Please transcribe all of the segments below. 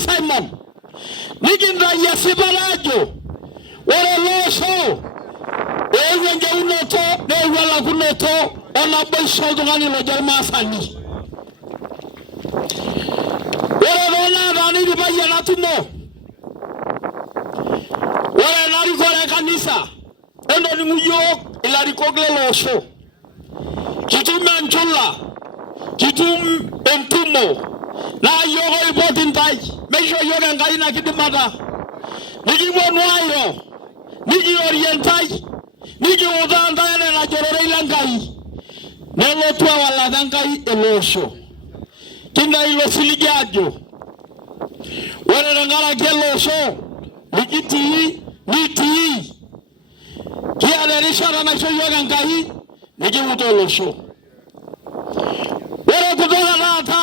Simon, Niginda Yasibalajo, where a show, even Jaunoto, they will have Gunoto, on a boy show the one in the Jalmasani. Where I need to buy Yanatumo, where an Ariko Kanisa, and on New York, Ilarikogle show. Kitum Manchula, Kitum Entumo. Na yoga important tai make sure yoga ngai na kidimada nigi monwayo nigi orientai nigi odanda ene na jorore langai nelo twa wala dangai elosho kinga ilo siligajo wala ngara gelosho niti kia le rishara na yoga ngai nigi mutolosho wala kudola nata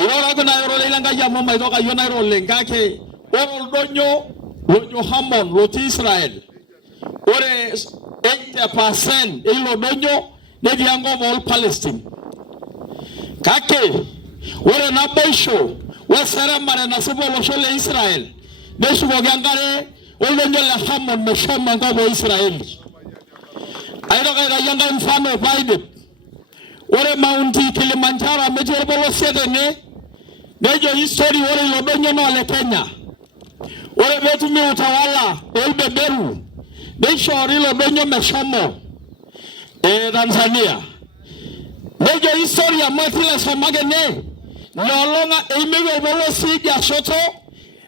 ora kuna oro lenga ya mama itoka yona oro lenga ke oro donyo hamon roti Israel ore 80% ilo donyo ne diango mol Palestine kake ore na boisho wasara mara na sebolo shole Israel desu bogangare olo donyo la hamon me shoma ngabo Israel ayo ka yanga mfano Biden ore Mounti Kilimanjaro amejebolo sedene nejo history ore lodonyo no le Kenya ore betu mi utawala elbeberu desho ore lodonyo meshomo Tanzania nejo history amatila somagene nolonga imego bolo sidia shoto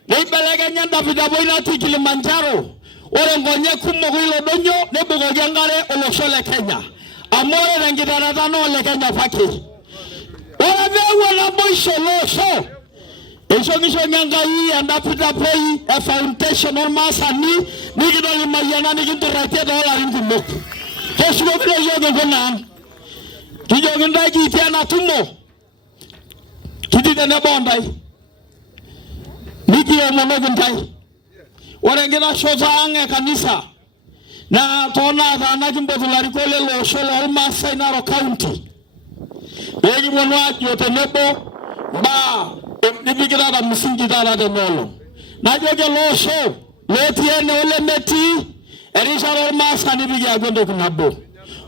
leibelega nyanda vidaboina ti Kilimanjaro ore ngonye kumo lodonyo nebugo gangare oloshole Kenya amore rangidana dano le Kenya faki ora mewa la boisho loso esho ngisho nyangai anda pita pay a foundational masani nigidali mayana nigindorate dola ringumo kesho bile yoga gona kijoga ndagi tiana tumo kidida na bondai nigi omono guntai ora ngina shoza ange kanisa na tona na jimboto la rikole lo sholo almasai na county yegi monwa yote nebo ba nibigira da msingi dala de nolo na joge lo sho leti ene ole meti erisha almasai nibigia gondo kunabo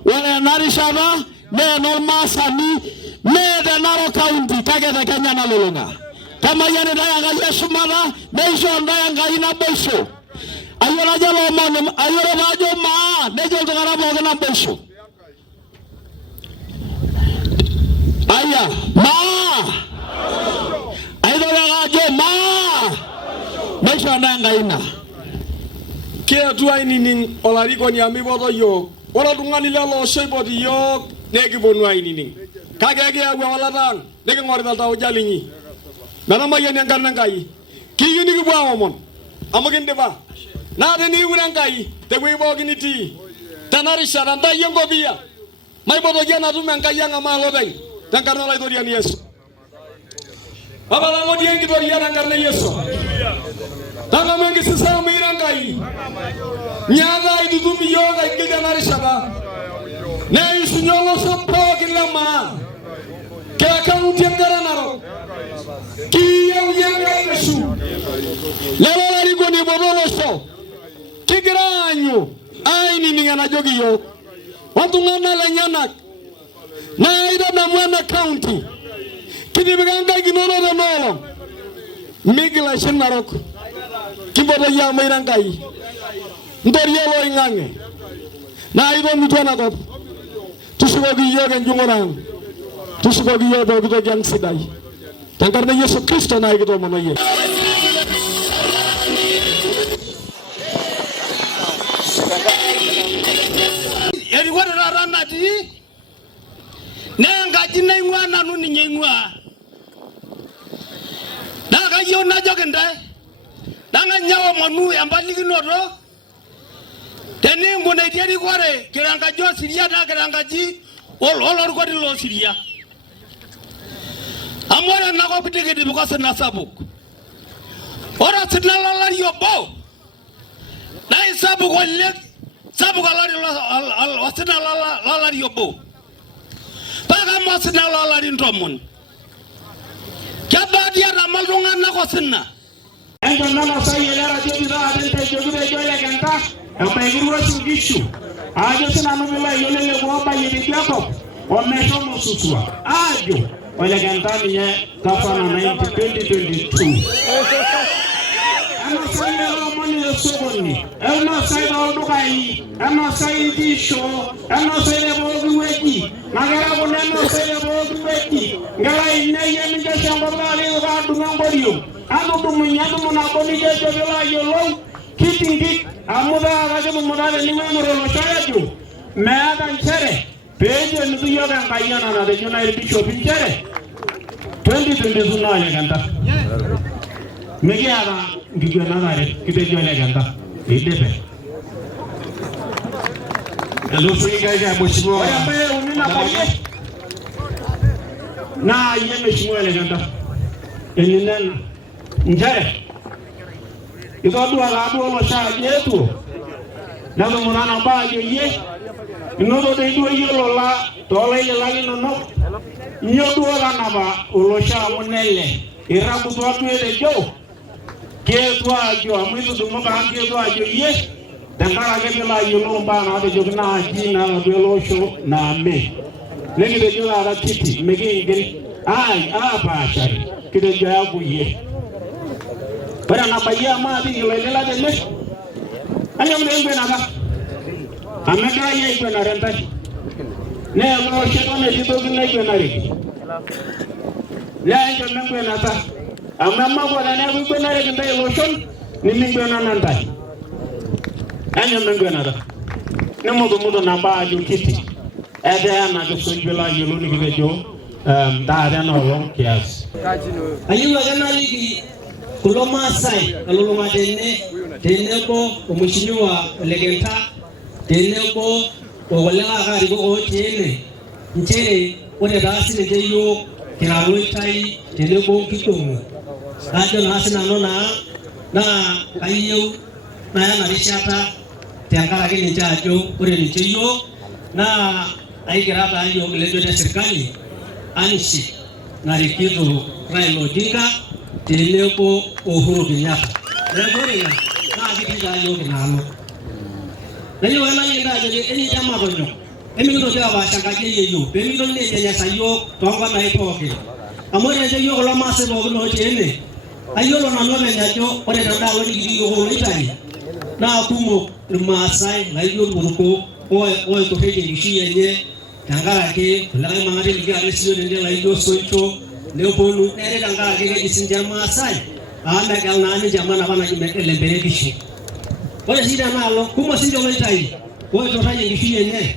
wala narishaba me almasai me de naro county kage de Kenya na lolonga kama yene daya ga yeshumala mejo ndaya ga ina boisho ayora jalo mano ayora bajo ma nejo tokara boga na boisho aya ma ayora gajo ma mejo ndanga ina kia tuai nini olariko ni amiboto yo ora tungani lelo shebodi yo negi bonwai nini kagege agwa wala tang negi ngori dalta ojalinyi nana mayeni ngarna ngai kiyuni gibwa momon amagende ba na de ni wurangai te gwibo giniti tanari sharanda yengo bia mai bodo jana tu mengai yanga malo dai dan karna lai dorian Yesu abala ngodi yengi dorian karna Yesu tanga mengi sesa mirangai nyaga idu mi yoga ikija nari shaba na Yesu nyolo sampo kilama ke akauti ngara naro kiya uyenga Yesu lelo lari goni bodolo so kigiranyo aini ningana jogi yo watu ngana la nyanak na ida na mwana county kidi biganga ginono de nolo migla shinarok kiboto ya mairangai ndorielo ingange na ido mutwana kop tusukoki yoke njungorang tusukoki yoke kito jang sidai tangkarna Yesu Kristo na kito monoye yari wala rana di nenga jinai ngwa nanu ni nyengwa daga yo na jogenda danga nyawa monu ambali kinoto teni ngone diari kware kiranga jo siria da kiranga ji olor ko di lo siria amora na ko pitike di ko sana sabuk ora sidna la yobo na isabu ko lek sabu ko la wasina la yobo paga mo sidna la ntomon kaba dia ramal dunga na ko sinna endo nana sayela radio da adente jogude joyle ganta amay gurwa sugishu ajo sinanu bila yolele ko ba yidi jakob o meso mo susua ajo wala ganta niye kafana 2022 ana sayela moni sogoni ana sayela dukai ana sayidi show ana sayela bogu weji magara ko nano sayela bogu weji ngala ine yemi je shambo bali ga dunga ngoriyo anu dum nyadu mona boni je jobela yolo kitingi amuda ga je mona le niwe moro lo shayajo meada nchere peje ndu yoga ngayana na de jona bishop nchere 2022 na le ganda mege ala ngijwa na ngare kite jole ganda idepe alo sugi gaja mheshimiwa oya mbele unina baye na yeye mheshimiwa le ganda eninen njare ito duwa la duwa lo sha yetu na do mona ba yo ye inodo de duwa yelo la tole yela ni no nyodo la na ba lo sha monele irabu to atwele jo ke to ajo amuizo dumo ka ke to ajo ye dangara ke la yelo ba na de jogna ji na do sho na me legi de jola ra titi megi ngel ai apa shari kide jaya bu ye bara na baya ma di lela de le anyam ne ngbe na ga amega ye ngbe na renta ne mo sheto ne dito ngbe ngbe na ri la ngbe ngbe na ta amma ko na ne ngbe na ri ngbe lo shon ni mi ngbe na nan tai anyam ngbe na ta ne mo do na ba ju kiti ede na go so ngela yelo ni ngbe jo da no long kias ayiwa kana ligi kulo Masai alolonga tenne ko mheshimiwa legenta tenne ko wala gari go tenne nchere ore dasi ne yo kiralo tai tenne ko kitomo ajo na asina no na ayo na na rishata tiangara ke njajo ore ni yo na aigira ta yo lejo de serikali anisi na rikizo Raila Odinga teleko Uhuru Kenyatta regorina na kiti da yo kinalo na yo wala yinda je eni jama bonyo emi ndo ya ba shanga je yo emi ndo ne je sa yo tonga na ipoke amore je yo lo mase bo no je ne ayo lo na no be nyajo ore da da woni gi yo ho itani na kumo Masai na yo buruko o to heje gi yenye tangara ke la mangare liga resio de la yo soito leopolu ere tangara ke isinja Masai anda kal nani jamana bana ki mekele bere bishi wala sida nalo kuma sinjo lo tai ko to taje gi yenye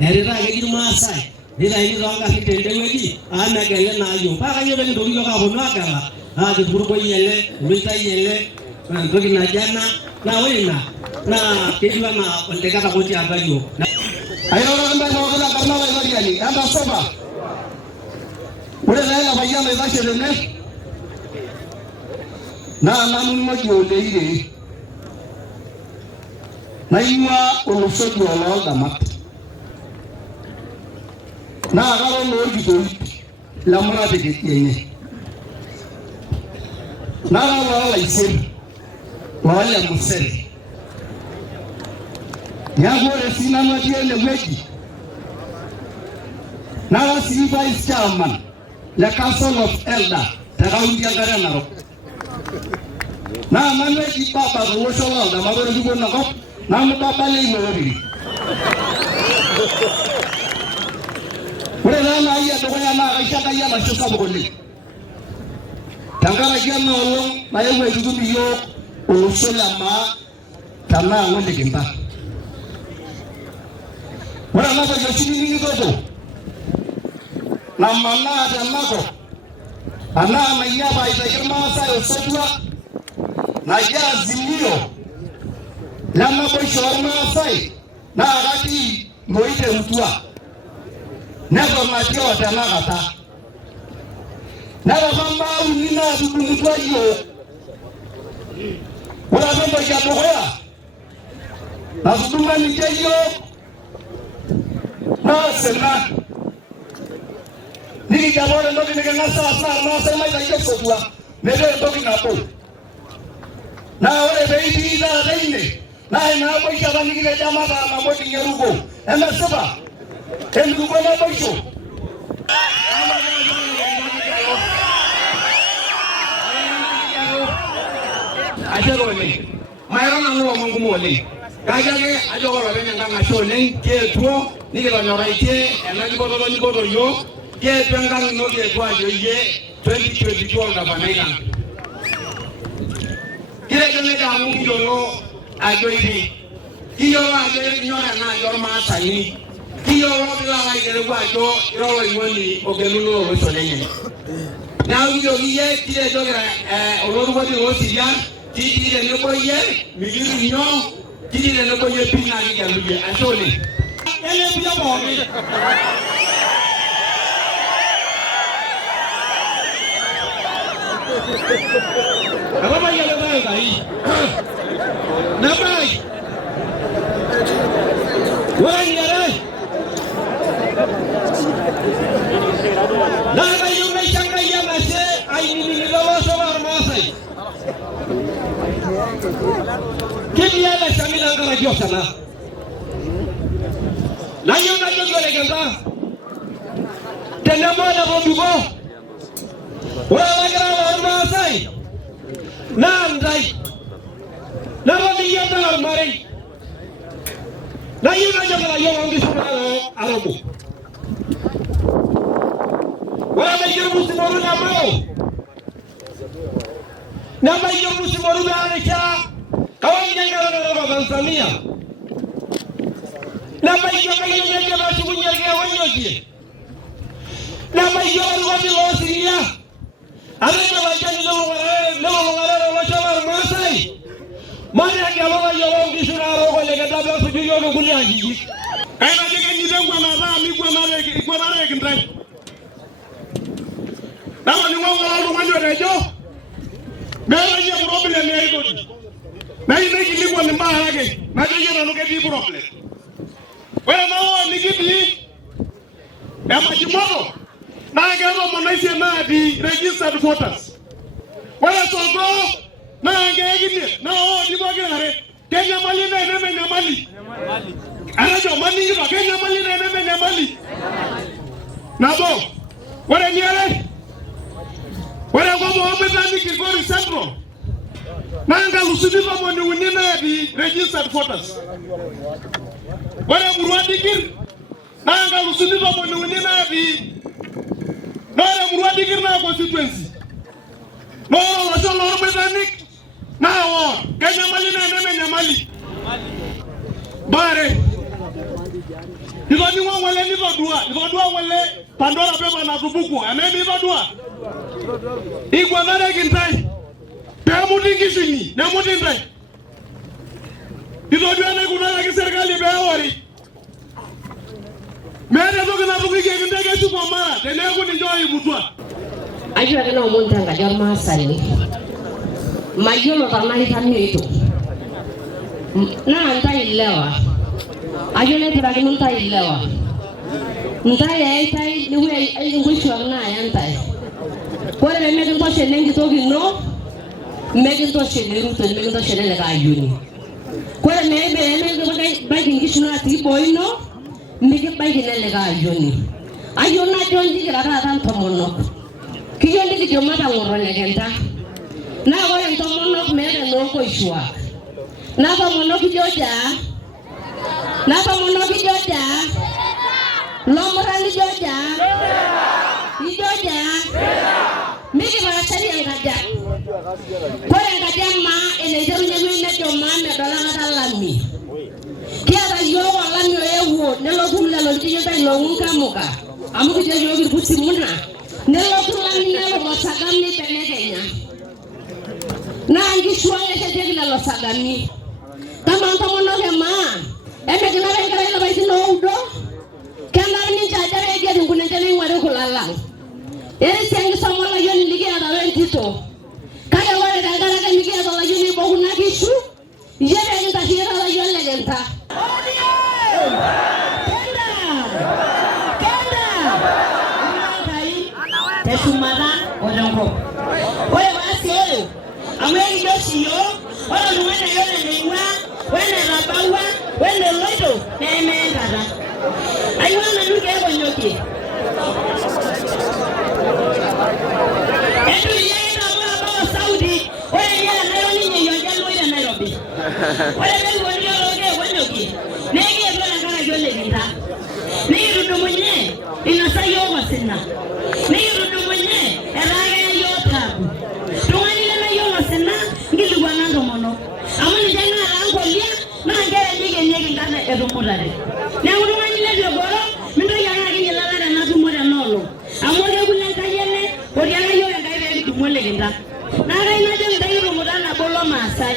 ere ra ke gi Masai ni la ni ronga ki tende weji anda kale na yo pa ka yo be ndo yo ka bo na kala ha de buru ko yele ulita yele ndo ki na jana na wena na ke diwa na ondeka ka ko ti abayo ayo anda ko kala karna la ngari anda soba ore la baya me ba shere ne na mun ma ki ole ire na iwa oloso di olo dama na agaro no di do la mura de ke yenye na la isir wala musere nyagore sina no tiene weji na si vice chairman la council of elder tagaundi angara naro Na manu ki baba ko solo da mabere dugo na ko na mo baba le mo ri. Ore na ya to ya na aisha ka ya ma shuka bo ni. Tangara ya no lo na ye we dugo yo o sola ma tana ngole kimba. Ora na ba yo chini ni go. Na mana da mako. Ana maiya ba ita kirma sa yo sedwa. Na ya zimio lama boy shorma sai na agati moite mtua nebo matio tana kata na bamba unina dukumutwa yo wala bamba ya boya na suduma ni jeyo na sema niki jabore ndo kinga sa na sema ita kesotwa nebe ndo kinapo na wale baby za reine na ina boisha banigile jamaa ba mabodi ngerugo ema saba endugo na boisho ajero ni mayro na ngo mungu mole kajage ajoro benya nganga shone ke tuo ni ke banyora ite ena ni bodo yo ke tanga no ke kwa yo ye 2022 na banaina kile kile ka mungu yo ajo ibi kiyo ajo nyora na jor ma sani kiyo bila la ire kwa jo ro imoni ogelulo ro solenye na ujo ye kile jo oloru kwa di osiya titi de ne boye migiru nyo titi de ne boye pina ni galuye asole ele buya bo mi Baba ya le ba dai na bai wani yare na ga yu mai shanga ya mace ai ni lawa so ba ma sai kidi ya la shamila ngara jo sana na yu na jo le gamba tena mo na bo dubo wala gara ma sai na ndai na bani yanda mare na yuna jagala yo ngi sura arabu wala ba yiru simoru na mo na ba yiru simoru na cha kawai nyangara na Tanzania na ba yiru nyangara ba shugunya ke wanyoji na ba yiru wadi losiria ana ba jani lo ngara lo chamar masai Mwana ngalo yo ngi sura ro le ga da su yo go kulia jiji kai na diga ni den gwana ba mi gwana le gwana le kindai na ma ni ngwa ro wanyo de jo me la ye problem e go na ni ngi li gwana ba ha ge na ge yo no ge di problem wala na o ni gibi e ma ji modo na ga ro mo na se na di registered voters wala so go na ngegini na o di bogare Kenya mali na neme nyamali anajo mani ba Kenya mali na neme nyamali nabo wale nyere wale kwa Mohamed Ali Kigori Central nanga lusudiva moni unina di registered voters wale Murwadikir nanga lusudiva moni unina di wale Murwadikir na constituency no la Mohamed Ali Now, Kenya mali na neme nyamali. Bare. Nivani wale nivodua wale Pandora beba na kubuku. Ameni nivodua. Igwa nare kintai. Pea mutingishini. Na mutintai. Nivodua na kunala kiserikali bea wari. Mene toki na tukike kinteke chupa mara. Teneku ninjoi mutua. Ajua kena umunta nga jorma sari. Mayolo tarmani tanyo ito na antai lewa ayole tiraki muntai lewa ntai ai niwe ai ngwisho na yantai kore me mekin to shene ngi to gino mekin to shene ruto mekin to shene le ga yuni kore me be ba ngi shuna ti boino mekin ba gine le ga yuni ayona jonji gra ga tan tomono kiyo ndi ki jomata ngoro le genta Na ore entomonok meeta enoonkoshuak. Na tomonok ijo jaa. Na tomonok ijo jaa. Lomurran ijo jaa. Ijo jaa. Mikipaashari enkaja. Kore enkaja maa eneiterunye ewueji nejo maa medol aikata olami. Kiata yiok olami oewuo nelotu lelo likijo ntae loong'u nkamuka. Amu kijo yiok irkusimuna. Nelotu olami nelo sagami penekenya. Naa nkishu ang' eshetieki lelo sagami. Tamaa ntomonok emaa. Emekinare enkerai lapaitin oudo. Kenare ninche ajo peeget inkunenje neing'uari kulalang. Eri sii enkisoma olayioni likiata wentito. Kake ore tenkaraki mikiata olayioni obo kuna kishu, iyie peekintasheyieki olayioni lekenta. Teshumata o tenkop. Ore paasi amu ekijo oshi iyiok, ore oltung'ani oyiolo eneing'ua, wenetabaua, weneloito, neemee enkata. Aing'ua nanu irkeek onyokie. Etu iyie abau sauti, ore ninye tenairo ninye iyio aloito Nairobi. Ore peekiponu yiok irkeek onyokie, nekietuo tenkaraki olekinta. Nikitudumunye inosa yiok osina. Nikitudumunye etaa keya yiok taabu. Tung'ani lemeyiolo osina, nkilikuana ntomonok. Amu ninche naata nkolia, naa nkera enye ikenieki nkata etumutate. Neeku tung'ani letu egoro, mintoki ake akinyi lala tenatumo tenaolong'. Amu kekule Enkai ele, otiaka yiok Enkai peekidumu olekinta. Naa kayieu najoki ntae kitumuta nabo lomaasai.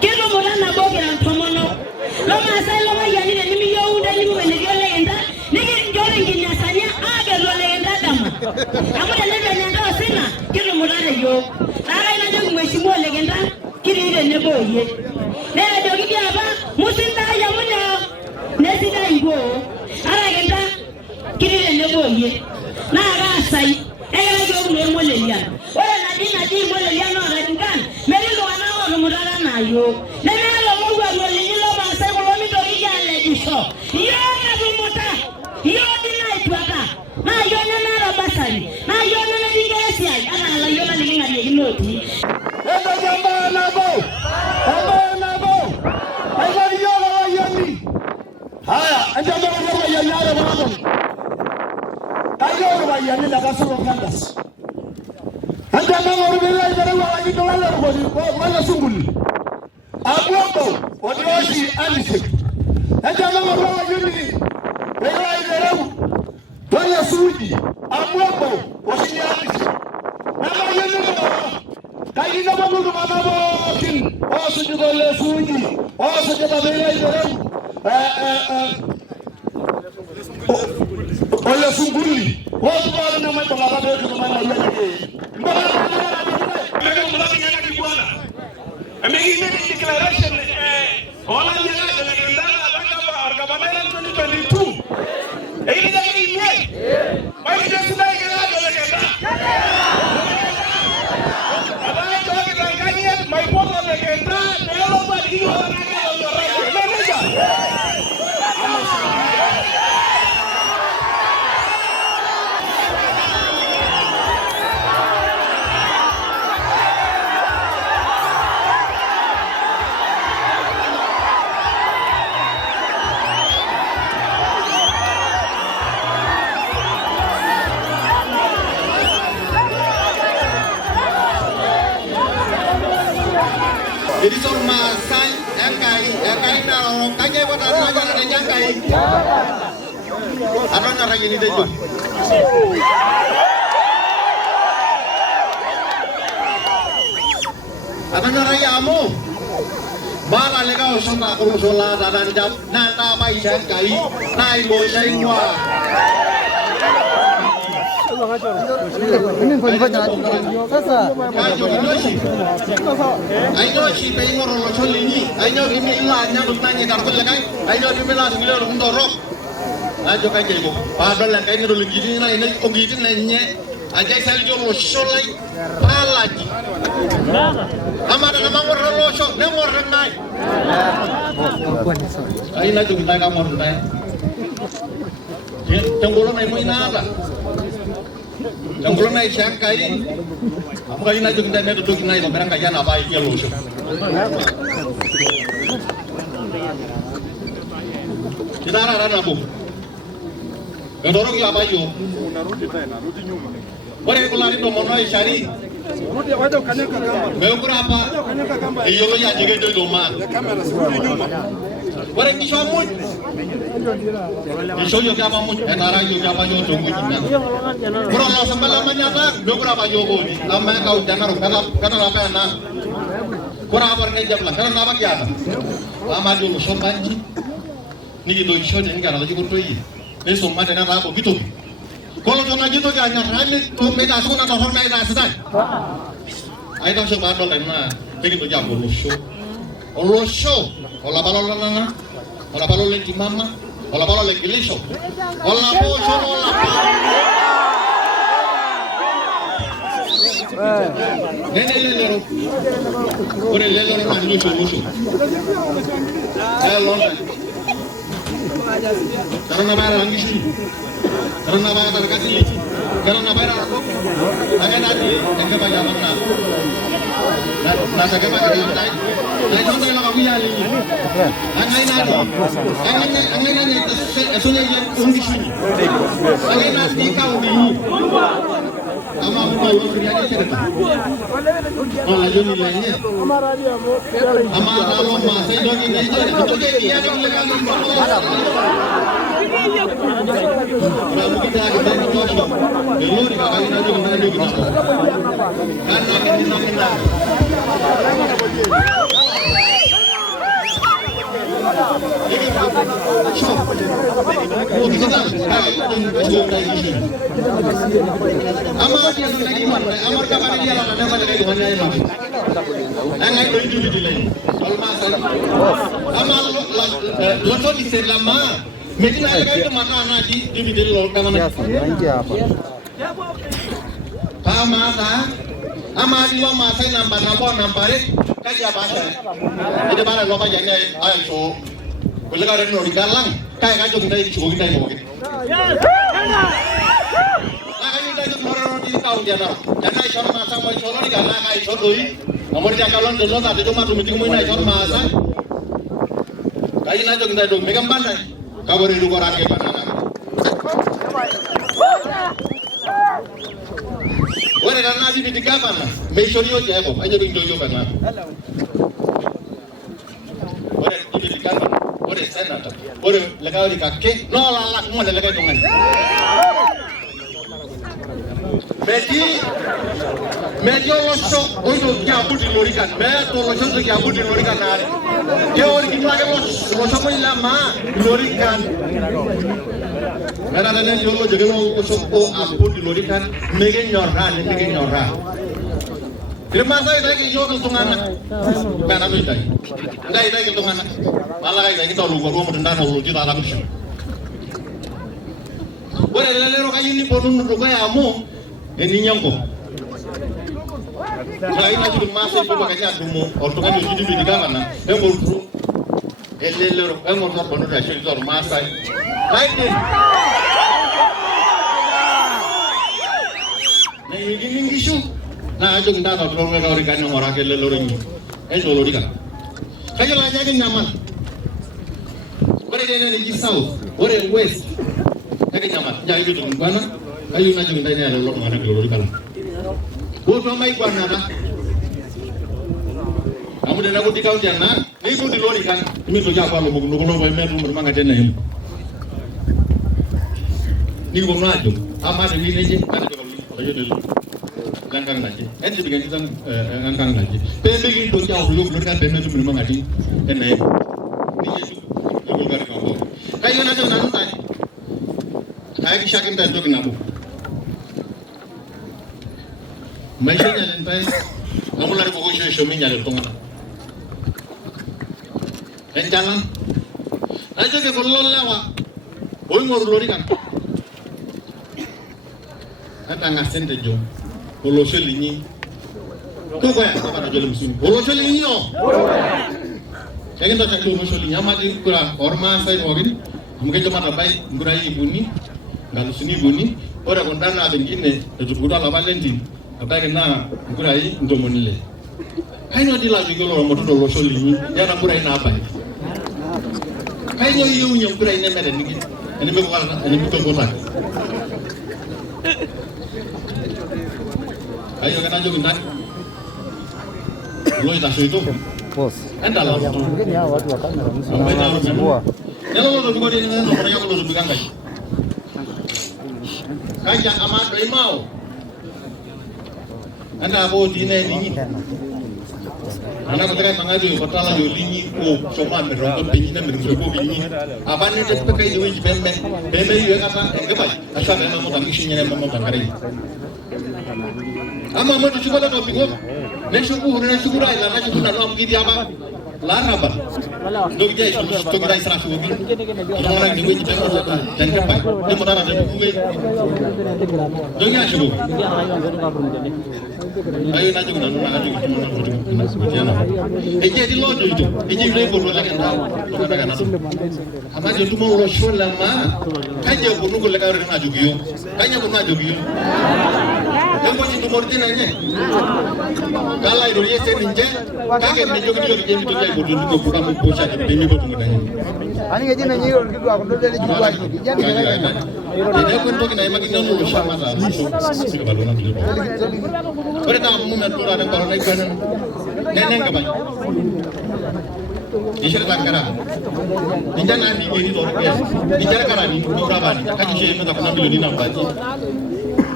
Kitumuta nabo kira ntomonok. Lomaasai lopayiani tenimiyieu ntae nipuo enetii olekinta, nikinchori nkinyasani aagelu olekinta dama. Amu tenetu enya ntae osina, kitumutate yiok. Naa kayieu najoki mheshimiwa olekinta, kitii tenebo oyie. Neejoki dii apa, musidai amu nyoo, nesidai nkoo. Arakinta, kitii tenebo oyie. Naa kaasai, ekira yiok noormolelian. Ore naji irmolelian oota nkan, metii iltung'anak ootumutata enaa yiok. Nemeeta olowuaru olinyi lomaasai kulo mitoki aalejisho. Yiok natumuta, yiok dii naituata, naa yiok nemeeta basari, naa yiok nemetii nkera esiai, anaa ilayiok liking'ariekino otii. Entoki embaye nabo. Aikoki yiok olayioni. Haya, entoki olayioni are pookin. Kayieu irpayiani le Kasulu Kandas. Entemang'oru peyie aitereu olayioni wele sunguli. Abuobo otii oshi Alisik. Entemang'oru olayioni peyie aitereu wele suuji. Abuobo oshi Alisik. Nemayieni ng'oro. Kayieu neponu iltung'anak pookin oosujita ole suuji, oosujita peyie aitereu ole sunguli. Watu nemaibung'ata peekitum emayian ake. Declaration Edison Maasai Enkai nalo kanye kota naja na Enkai Atanya lagi ni dejo Atanya lagi amu Bara lega usona kurusola dan jam nanda mai Enkai nai mo singwa Ini banyak sasa. Ayo si pengen orang locol ini. Ayo kimi lah nyamuk nanya kartu lekai. Ayo kimi lah sembilan orang dorok. Ayo kayak gitu. Padahal yang kayak gitu lagi ini ogiti nanya. Aja saya jual locol lagi. Lagi. Amada nama orang locol, nama orang naik. Ayo nanti kita kamu orang naik. Tunggu lo main apa? Enkolong naisha Enkai amu kayieu najoki ntae meeta toki naitobira Enkai enaa apa ele osho. Kitara nabo. Edoroki apa yiok. Ore kulo arin tomon oishari meekure apa eyioloi ajo kejoito maa. Ore nkishu muj ishooyioki apa muj etaarayioki apa yiok tong'uejitin ang'. Ore oloshumba lemanyata meekure apa yiok otii amu enkaunti enarok keton apa ena. Ore apa orng'ejep lang keton apa kiata amu atii olosho mbanji nikitoishote nikiata olekitoyie nisumate netaa pooki toki. Koloto naji toki anyorraa meitaasi kuna torrok naitaasitai. Aitasho paadol enaa pekintoki aaku olosho olapa lololang'a olapa lolentimama olapa lolekilisho olapa osho lolapa nene lelero. Ore lelero naa ninye olosho elonda karena bayar langis karena bayar terkasih karena bayar apa ada nanti yang kebanyakan mana nasa kebanyakan naik contoh yang kau bilang ini angin nanti esunya yang ungkis ini angin nanti kau ini ama mau kerjanya cerita malah jadi lainnya ama kalau masih jadi lainnya itu dia yang kalau kita terus dulu di kali nanti kita juga karena kita boleh ada nori galang, kayak kacau kita ini cukup kita mau gitu. Nah kayu kita itu orang di tahun dia nak, dan naik short masa mau short ni galang naik short doi, nomor dia kalon dulu tapi cuma tu meeting mau naik short masa, kayu naik kita itu megang bandai, kabar itu koran ke mana? Orang dah naji meeting apa mana? Mesyuario je apa? Aja bingung mana? Orang itu meeting apa? Ore senata, ore lega di kaki, no la semua lega dongan. Meji loso, ojo kiabu di lorikan, meto loso tu kiabu di lorikan nari. Dia ore kita lagi loso kau lama lorikan. Mereka ada yang jolo jadi loso ko abu di lorikan, megen nyorra. Terima kasih lagi jolo tunganak, bukan apa itu. Enggak itu tunganak. Malah kita lupa gua mendengar lalu kita alam sih. Boleh lelero kayu ini ponun juga ya amu, ini nyangkut. Kayu lagi masuk itu pakainya adumu, orang kan jadi di kamar na, emur, lelero, emur tak ponun rasio itu orang masai, lain deh. Nih begini gisu, nah aja kita tahu kalau mereka orang yang orang lelero ini, lelero ini kan, kayu lagi aja nyaman. Ore dene ni south, ore west. Kaki nyaman, jadi itu mana? Ayo naju kita ini ada lor mana keloro kala. Bodo mai kwana na. Kamu dah aku di kau jana, ni tu di lori kan. Ini tu siapa lu bukan lu memang memang ada nih. Ni bukan maju. Ama di sini je, kan kalau ayo dulu. Langkang lagi. Ini bikin kita langkang lagi. Tapi tu jauh lu kan itu memang ada. Ini kayu nanti nanti, kayu bisa kita itu kenapa? Macam ni nanti, kamu lari buku show nyari tungan. Enjalan, aja ke kolon lewa, oi ngor lori kan? Ada ngasen tejo, kolon ini, tu kaya apa nak jual mesin? Kolon ini yo. Kaya kita cakap kolon ini, amati kurang ormas saya mungkin. Mungkin cuma rabai ngurai ibuni, kalau sini ibuni, ore kunda naa pengine etupukuta lapa lenti abaiki naa nkurai 60. Kainyoo dii lajoki olormoto tolosho linyi yata nkurai naabaiki? Kainyoo iyeunye nkurai nemeeta enimikokotaki? Kayieu ake najoki ntae loitashoito endala nelolotopikoti nentomonai ake lotopika Enkai. Kaja amaa doi mao endaa apa otii neeninyi ana kutikai mang'ajo kotala yolinyi shomo amir toonkompeni nemir irkokokini apa nitipika inewueji peemeyieu aikata enkipai ashu peememuta nkishu nememuta nkare. Ama tushuko lelo topikok neshuku raila nashuku nanu amu kitii apa larabal ntokitin aisho toki rais rashukoki iltung'anak inewueji peemuta tenkipai nimutata tepukuwei ntoki ashukoki. Ayo najoki nanu eji etii loojoito eji iloipotu olekentaa amajo tumo olosho lemaa kaji eponu kulikae oreren ajoki yiok kaji eponu ajoki yiok empochi ntumoritin enye kalo airorie sininche kake mejokini yiok ije mitoki aipotu entumo amu posha peemipotu ng'otonye. Teneeku entoki naimakini nanu olosho ore taa amu metura tenkolong naiguana nenenkipai ishirita nkera ninche naa nigeri torkesi ninche irkarani meurapa ninche kaji isho inuta kuna milioni nampaji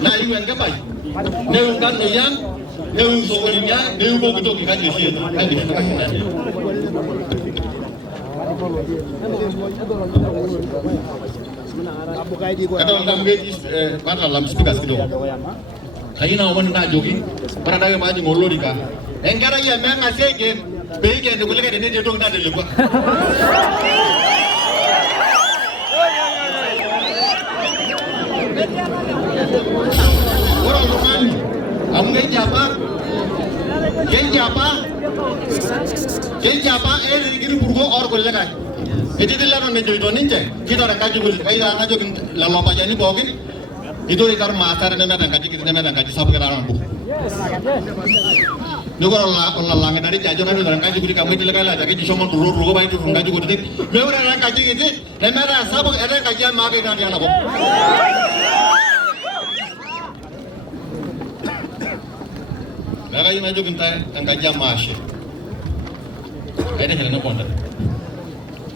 naa iu enkipai neu nkanoi ang neu sokonini ang neu pooki toki kaji oshi etii kadolta amu ketii matalam speakers kidogo. Kayieu naomon naajoki ore adake paajing olorika enkerai emeng'asi aiken peiken kulikae tenetii entoki natelekua. Ore oltung'ani amu keji apa erikini purko orkulikae etii leton ejoito ninche kitore enkaji kulikae najoki lelo payiani pookin itu itar maasar nemeeta enkaji kiti nemeeta enkaji sapuk era nabo. Niko olalang'idari ajo nanu itar enkaji kiti amu etii likae laa keji shomo ntururo pae iturru enkaji kutitik meure enkaji kiti nemeeta sapuk etaa enkaji emaake natii enakop. Kayieu najoki ntae enkaji emaashe kaiteshel eneponda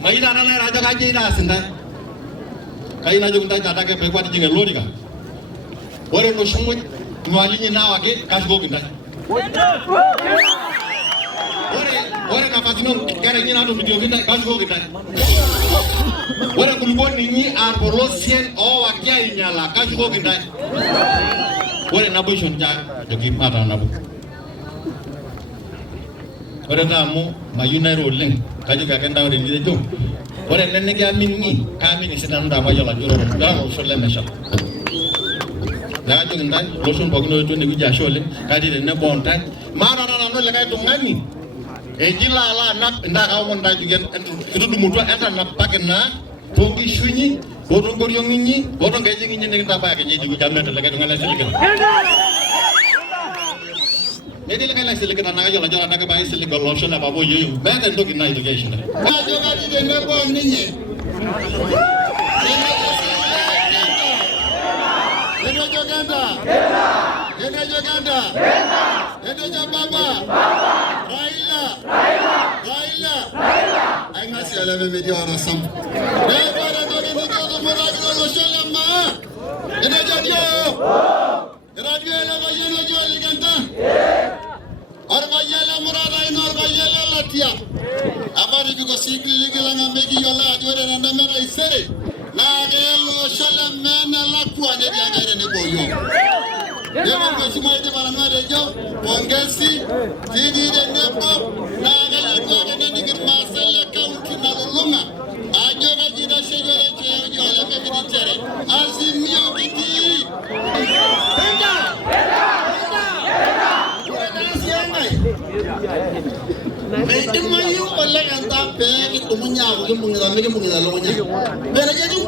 mayieu taata nairo ajo kaji itaas ntae. Kayieu najoki ntae adake peeku atijing'a elorika ore enoshi muj ng'ualinyi naawaki kashukoki ntae. Ore nafasini onkera inyi naatomitioki ntae kashukoki ntae. Ore nkulukuoni inyi aarpolosien oowaki ainyala kashukoki ntae. Ore naboisho ncha ajoki mataa nabo. Ore taa amu mayieu nairo oleng kajoki ake ntae ore nkitejo ore ene nikiamini kaamini sinanu ntae mayiolo ajo ore olosho lemeshal. Nakajoki ntae loshon pookin oetuo enewueji ashe oleng katii tenebo ontae maata taa nanu likae tung'ani eji laala anap ntae kaomon ntae ajoki kitudumutua entanapaki naa toonkishuinyi otoonkoriong' inyi otoonkejek inyi nikintabaya kinyi idie wueji amu meeta likae tung'ani laisiligita. Etii likae laisiligita naa kayiolo ajo ore adake pae aisilig olosho le papa oyieu meeta entoki naitoki aishinda. Kajo katii tenebo ninye Enejo Ganda Enejo Baba Raila Aing'asi alebe metii orasam neeku ore entoki nikitumorakita olosho lemaa enejo dio iradio ele payian oji Olikenta orpayian lemurata ino orpayian lelatia apa tipiko sikiligilang'a mekiyiolo ajo ore tendama taisere naa kelo olosho lemaa nelakua netii enkae tenebo yiok. Neeku mheshimiwa Edith Barang'wa atejo pongezi kitii tenebo naa kayieu ake nening irmaasai le kaunti nalulung'a ajo kaji itasheyie orekiai olemekiti nchere Azimio kitii. Ore naa sii enkae meidimayu Olikenta pee kidumunye aaku mikimbung'ita lukunya. Metejo etiu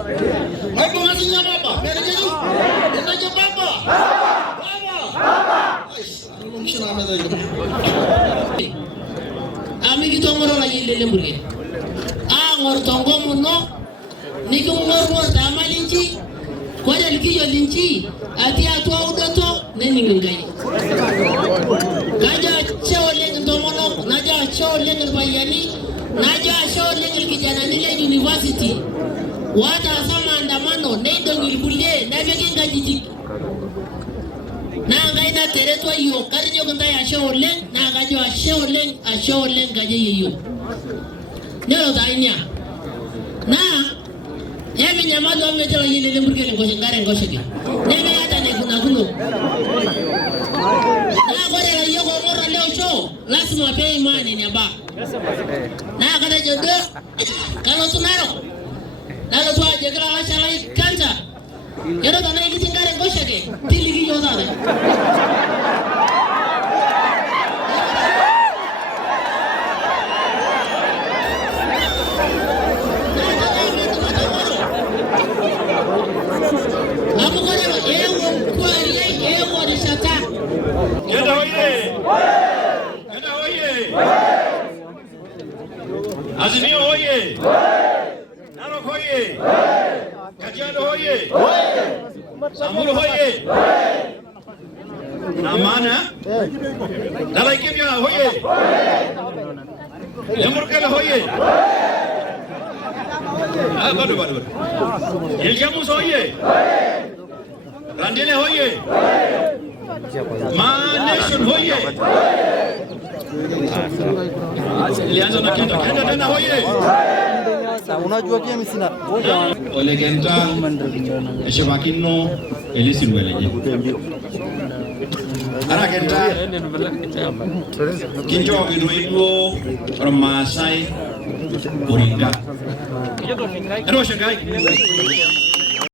maibung'a siinye Baba metejo etiu na meza hiyo. Ami kitongoro la yile lemburge. Ngor tongo muno nikungor tamalinchi koja likiyo linchi ati atwa udoto neni ngai. Naja chole ndomono naja chole ngbayani naja chole kijana nile university. Wata sama andamano nendo ngilikulie na vyekinga jiji. Na ngai na teretwa yo karinyo kunda ya chole na gajo a chole gaje yiyo. Nero tainya. Na yemi nyamado ametela yile lemburge ngoshe. Neme hata ne kuna kuno. Na gore la yoko mora leo show lazima pay imani ni ba. Na kada jodo kalo tunaro. Nalo twa jekra washa lai kanta. Yero tana ikitingare ngoshe tiligi yodare. Azimio hoye! Narok hoye! Kajiado hoye! Samburu hoye! Namana? Nalaikimya hoye! Lemurkala hoye! Badu. Iljamus hoye! Randile hoye! Nation hoye! Ilianza na Kenda tena hoye. Unajua pia mimi sina. Ole Kenta Eshebakino Elisirueleje. Ara Kenta Kinjo Inuido Ramasai Burinda. Ero Shangai.